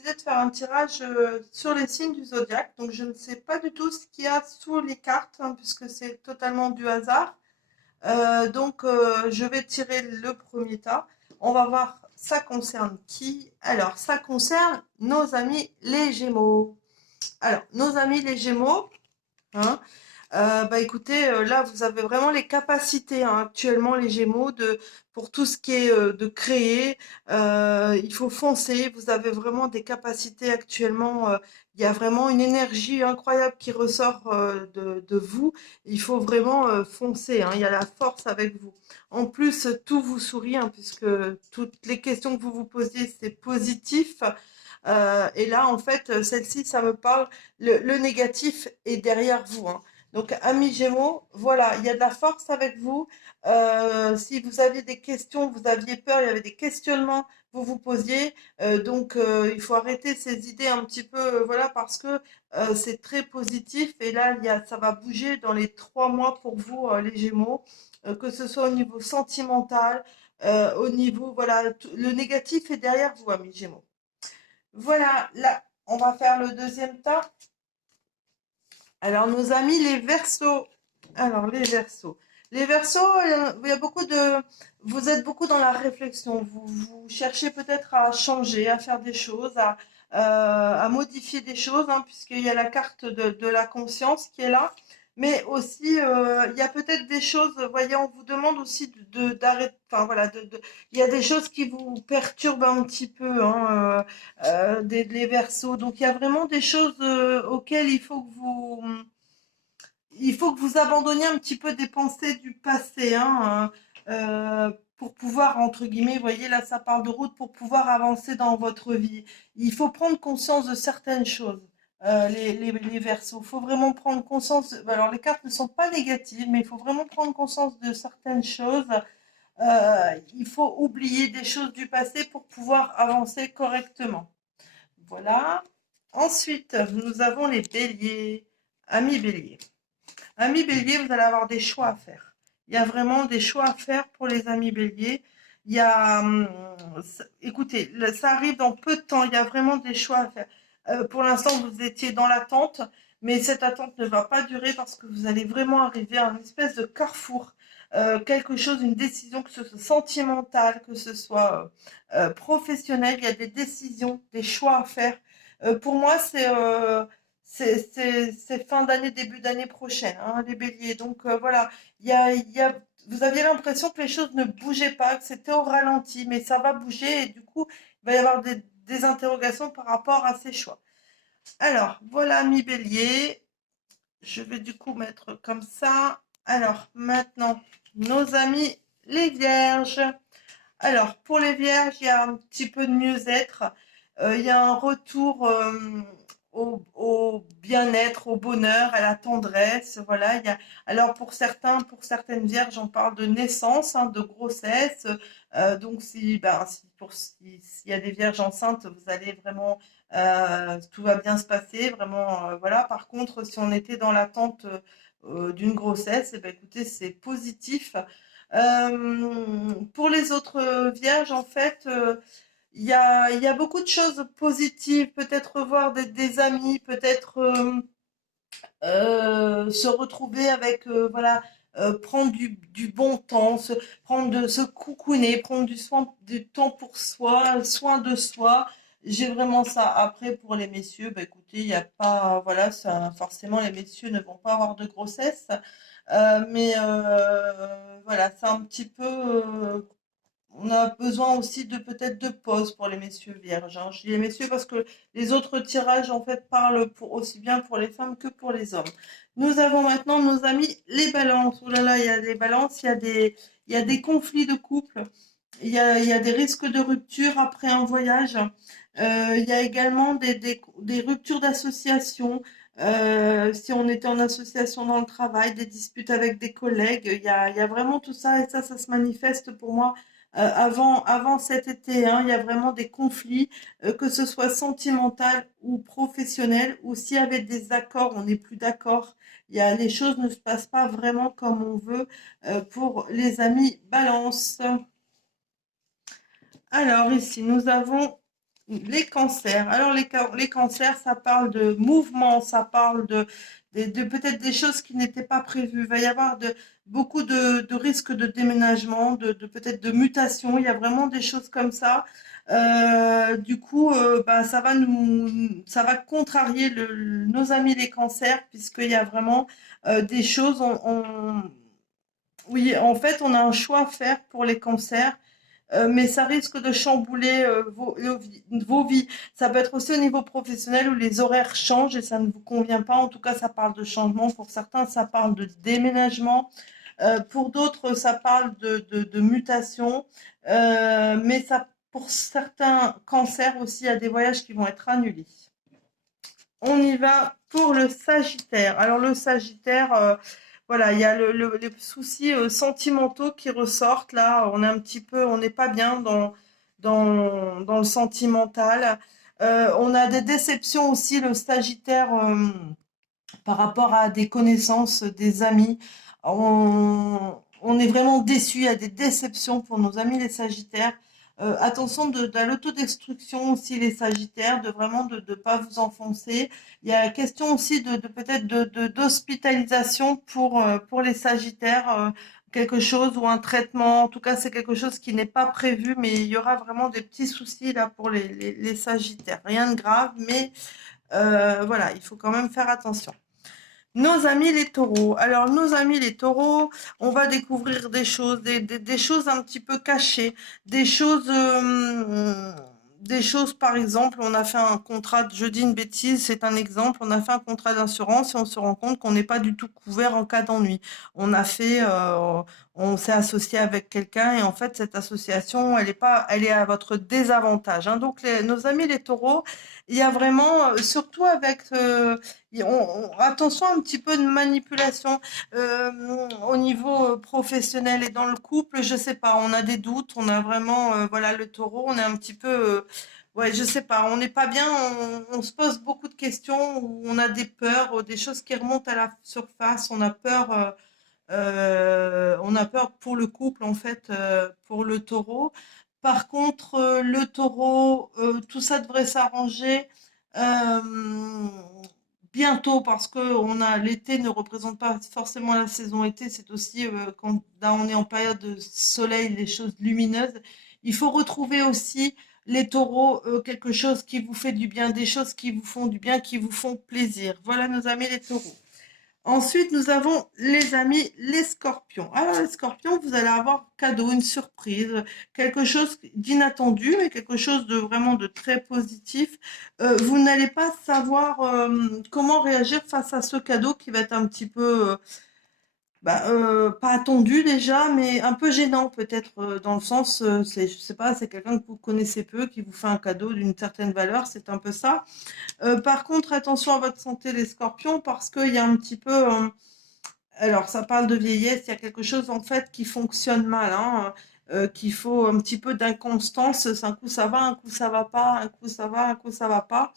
décidé de faire un tirage sur les signes du zodiaque. Donc, je ne sais pas du tout ce qu'il y a sous les cartes, hein, puisque c'est totalement du hasard. Je vais tirer le premier tas. On va voir, ça concerne qui? Alors, ça concerne nos amis les Gémeaux. Alors, nos amis les Gémeaux, hein, écoutez, là vous avez vraiment les capacités, hein, actuellement les Gémeaux pour tout ce qui est de créer, il faut foncer. Vous avez vraiment des capacités actuellement. Il y a vraiment une énergie incroyable qui ressort de vous. Il faut vraiment foncer, hein, il y a la force avec vous. En plus, tout vous sourit, hein, puisque toutes les questions que vous vous posiez, c'est positif. Et là, en fait, celle-ci, ça me parle. Le négatif est derrière vous, hein. Donc, amis Gémeaux, voilà, il y a de la force avec vous. Si vous aviez des questions, vous aviez peur, il y avait des questionnements, vous vous posiez. Il faut arrêter ces idées un petit peu, voilà, parce que c'est très positif. Et là, ça va bouger dans les 3 mois pour vous, les Gémeaux, que ce soit au niveau sentimental, au niveau, voilà, le négatif est derrière vous, amis Gémeaux. Voilà, là, on va faire le deuxième tas. Alors, nos amis les Verseaux. Alors, les Verseaux. Les Verseaux, il y a beaucoup de... Vous êtes beaucoup dans la réflexion. Vous cherchez peut-être à changer, à faire des choses, à modifier des choses, hein, puisqu'il y a la carte de la conscience qui est là. Mais aussi, il y a peut-être des choses, voyez, on vous demande aussi d'arrêter... Enfin, voilà, il y a des choses qui vous perturbent un petit peu, hein, les Verseaux. Donc, il y a vraiment des choses auxquelles il faut que vous abandonniez un petit peu des pensées du passé, hein, pour pouvoir, entre guillemets, vous voyez, là, ça parle de route, pour pouvoir avancer dans votre vie. Il faut prendre conscience de certaines choses, les Verseaux. Il faut vraiment prendre conscience. Alors, les cartes ne sont pas négatives, mais il faut vraiment prendre conscience de certaines choses. Il faut oublier des choses du passé pour pouvoir avancer correctement. Voilà. Ensuite, nous avons les béliers. Amis béliers. Amis béliers, vous allez avoir des choix à faire. Il y a vraiment des choix à faire pour les amis béliers. Il y a, écoutez, ça arrive dans peu de temps. Il y a vraiment des choix à faire. Pour l'instant, vous étiez dans l'attente, mais cette attente ne va pas durer parce que vous allez vraiment arriver à une espèce de carrefour. Quelque chose, une décision, que ce soit sentimentale, que ce soit professionnelle. Il y a des décisions, des choix à faire. Pour moi, c'est fin d'année, début d'année prochaine, hein, les béliers. Donc voilà, vous aviez l'impression que les choses ne bougeaient pas, que c'était au ralenti, mais ça va bouger et du coup, il va y avoir des interrogations par rapport à ces choix. Alors, voilà, mi bélier. Je vais du coup mettre comme ça. Alors, maintenant, nos amis les vierges. Alors, pour les vierges, il y a un petit peu de mieux-être. Il y a un retour au bien-être, au bonheur, à la tendresse. Voilà. Alors, pour certains, pour certaines vierges, on parle de naissance, hein, de grossesse. Donc, s'il y a des vierges enceintes, vous allez vraiment, tout va bien se passer. Vraiment, voilà. Par contre, si on était dans l'attente d'une grossesse, eh ben, écoutez, c'est positif. Pour les autres vierges, en fait, il y a beaucoup de choses positives. Peut-être revoir des amis, peut-être se retrouver avec, voilà, prendre du bon temps, se coucouner, prendre du temps pour soi, soin de soi. J'ai vraiment ça. Après, pour les messieurs, bah, écoutez, il n'y a pas, voilà, forcément, les messieurs ne vont pas avoir de grossesse. Voilà, c'est un petit peu. On a besoin aussi de peut-être de pause pour les messieurs vierges, hein. Je dis les messieurs parce que les autres tirages en fait parlent aussi bien pour les femmes que pour les hommes. Nous avons maintenant nos amis les balances. Oh là là, il y a des balances, il y a des conflits de couple, il y a des risques de rupture après un voyage. Il y a également des ruptures d'association. Si on était en association dans le travail, des disputes avec des collègues, il y a vraiment tout ça et ça se manifeste pour moi avant cet été, hein. Il y a vraiment des conflits, que ce soit sentimental ou professionnel, ou s'il y avait des accords, on n'est plus d'accord. Les choses ne se passent pas vraiment comme on veut pour les amis balance. Alors ici, nous avons les cancers. Alors, les cancers, ça parle de mouvement, ça parle de peut-être des choses qui n'étaient pas prévues. Il va y avoir beaucoup de risques de déménagement, peut-être de mutation. Il y a vraiment des choses comme ça. Du coup, bah, ça va contrarier nos amis les cancers, puisqu'il y a vraiment des choses. Oui, en fait, on a un choix à faire pour les cancers. Mais ça risque de chambouler vos vies. Ça peut être aussi au niveau professionnel où les horaires changent et ça ne vous convient pas. En tout cas, ça parle de changement. Pour certains, ça parle de déménagement. Pour d'autres, ça parle de mutation. Mais ça, pour certains cancers aussi, il y a des voyages qui vont être annulés. On y va pour le Sagittaire. Alors le Sagittaire, voilà, il y a les soucis sentimentaux qui ressortent là. On est un petit peu, on n'est pas bien dans le sentimental. On a des déceptions aussi, le Sagittaire, par rapport à des connaissances, des amis. On est vraiment déçus, il y a des déceptions pour nos amis les Sagittaires. Attention de l'autodestruction aussi les Sagittaires, de vraiment de ne pas vous enfoncer. Il y a question aussi de peut-être d'hospitalisation pour les Sagittaires, quelque chose ou un traitement. En tout cas, c'est quelque chose qui n'est pas prévu, mais il y aura vraiment des petits soucis là pour les Sagittaires. Rien de grave, mais voilà, il faut quand même faire attention. Nos amis les taureaux. Alors, nos amis les taureaux, on va découvrir des choses, des choses un petit peu cachées, des choses, par exemple, on a fait un contrat, je dis une bêtise, c'est un exemple, on a fait un contrat d'assurance et on se rend compte qu'on n'est pas du tout couvert en cas d'ennui. On a fait, on s'est associé avec quelqu'un et en fait, cette association, elle est à votre désavantage, hein. Donc, nos amis les taureaux, il y a vraiment, surtout avec attention un petit peu de manipulation au niveau professionnel et dans le couple, je sais pas, on a des doutes, on a vraiment, voilà, le taureau, on est un petit peu, ouais, je sais pas, on n'est pas bien, on se pose beaucoup de questions, ou on a des peurs, des choses qui remontent à la surface, on a peur pour le couple, en fait, pour le taureau. Par contre, le taureau, tout ça devrait s'arranger euh, bientôt parce que l'été ne représente pas forcément la saison été, c'est aussi quand là, on est en période de soleil, les choses lumineuses. Il faut retrouver aussi les taureaux, quelque chose qui vous fait du bien, des choses qui vous font du bien, qui vous font plaisir. Voilà nos amis les taureaux. Ensuite, nous avons les amis, les scorpions. Alors, les scorpions, vous allez avoir cadeau, une surprise, quelque chose d'inattendu, mais quelque chose de vraiment de très positif. Vous n'allez pas savoir comment réagir face à ce cadeau qui va être un petit peu pas attendu déjà, mais un peu gênant peut-être dans le sens, je sais pas, c'est quelqu'un que vous connaissez peu qui vous fait un cadeau d'une certaine valeur, c'est un peu ça. Par contre, attention à votre santé les scorpions parce qu'il y a un petit peu, alors ça parle de vieillesse, il y a quelque chose en fait qui fonctionne mal, hein, qu'il faut un petit peu d'inconstance, un coup ça va, un coup ça va pas, un coup ça va, un coup ça va pas.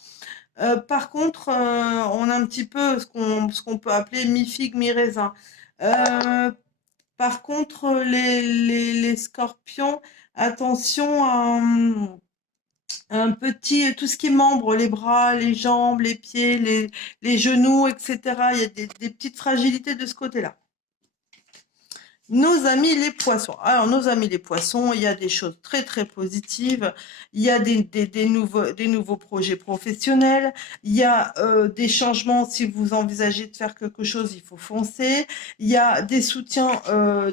Par contre, on a un petit peu ce qu'on peut appeler mi-figue, mi-raisin. Euh, Par contre, les scorpions, attention à un petit, tout ce qui est membres, les bras, les jambes, les pieds, les genoux, etc. Il y a des petites fragilités de ce côté-là. Nos amis les poissons. Alors, nos amis les poissons, il y a des choses très très positives. Il y a des nouveaux projets professionnels. Il y a des changements. Si vous envisagez de faire quelque chose, il faut foncer. Il y a des soutiens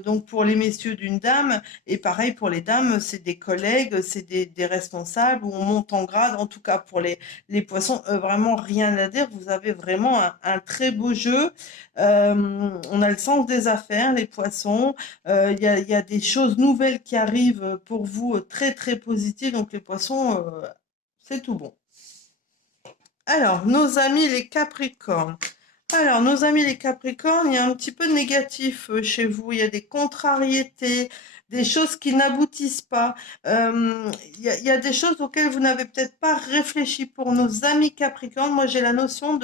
donc pour les messieurs d'une dame. Et pareil pour les dames, c'est des collègues, c'est des responsables où on monte en grade. En tout cas, pour les poissons, vraiment rien à dire. Vous avez vraiment un très beau jeu. On a le sens des affaires, les poissons. Il y a des choses nouvelles qui arrivent pour vous très très positives. Donc les poissons, c'est tout bon. Alors, nos amis les capricornes. Alors, nos amis les capricornes, il y a un petit peu de négatif chez vous. Il y a des contrariétés, des choses qui n'aboutissent pas. Il y a des choses auxquelles vous n'avez peut-être pas réfléchi pour nos amis capricornes. Moi, j'ai la notion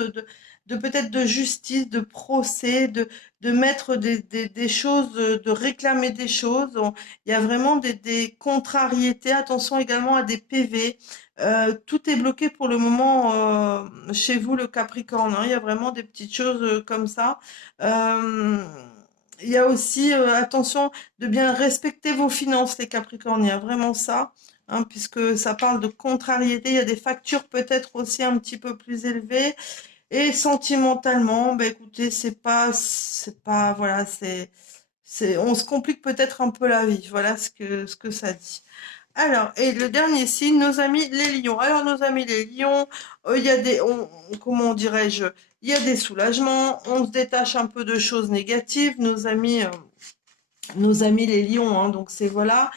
de peut-être de justice, de procès, de mettre des choses, de réclamer des choses. Il y a vraiment des contrariétés. Attention également à des PV. Tout est bloqué pour le moment chez vous, le Capricorne, hein. Il y a vraiment des petites choses comme ça. Euh, il y a aussi, attention, de bien respecter vos finances, les Capricornes. Il y a vraiment ça, hein, puisque ça parle de contrariété. Il y a des factures peut-être aussi un petit peu plus élevées. Et sentimentalement, ben écoutez, voilà, on se complique peut-être un peu la vie. Voilà ce que ça dit. Alors, et le dernier signe, nos amis les lions. Alors, nos amis les lions, il y a comment dirais-je, il y a des soulagements, on se détache un peu de choses négatives, nos amis les lions, hein, donc c'est voilà.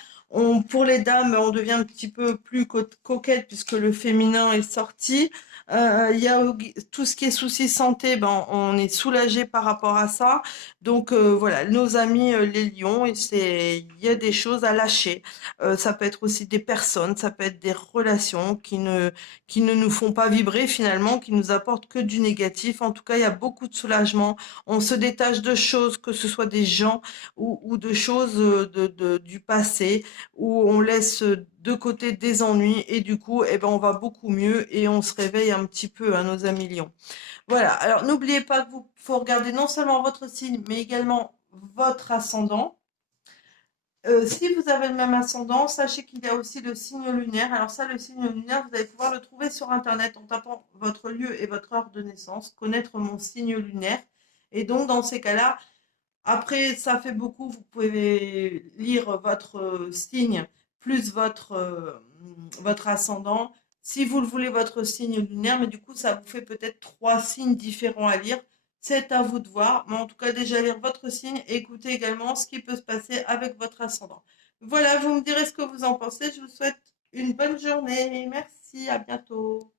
Pour les dames, on devient un petit peu plus coquette puisque le féminin est sorti. Il y a tout ce qui est soucis santé, ben, on est soulagé par rapport à ça. Donc voilà, nos amis les lions, il y a des choses à lâcher. Ça peut être aussi des personnes, ça peut être des relations qui ne nous font pas vibrer finalement, qui nous apportent que du négatif. En tout cas, il y a beaucoup de soulagement. On se détache de choses, que ce soit des gens ou de choses du passé où on laisse de côté des ennuis et du coup, eh ben, on va beaucoup mieux et on se réveille un petit peu, hein, nos amis lions. Voilà, alors n'oubliez pas que vous faut regarder non seulement votre signe, mais également votre ascendant. Si vous avez le même ascendant, sachez qu'il y a aussi le signe lunaire. Alors ça, le signe lunaire, vous allez pouvoir le trouver sur Internet en tapant votre lieu et votre heure de naissance, connaître mon signe lunaire. Et donc, dans ces cas-là, après, ça fait beaucoup. Vous pouvez lire votre signe plus votre ascendant. Si vous le voulez, votre signe lunaire, mais du coup, ça vous fait peut-être 3 signes différents à lire. C'est à vous de voir. Mais en tout cas, déjà lire votre signe et écouter également ce qui peut se passer avec votre ascendant. Voilà, vous me direz ce que vous en pensez. Je vous souhaite une bonne journée. Merci, à bientôt.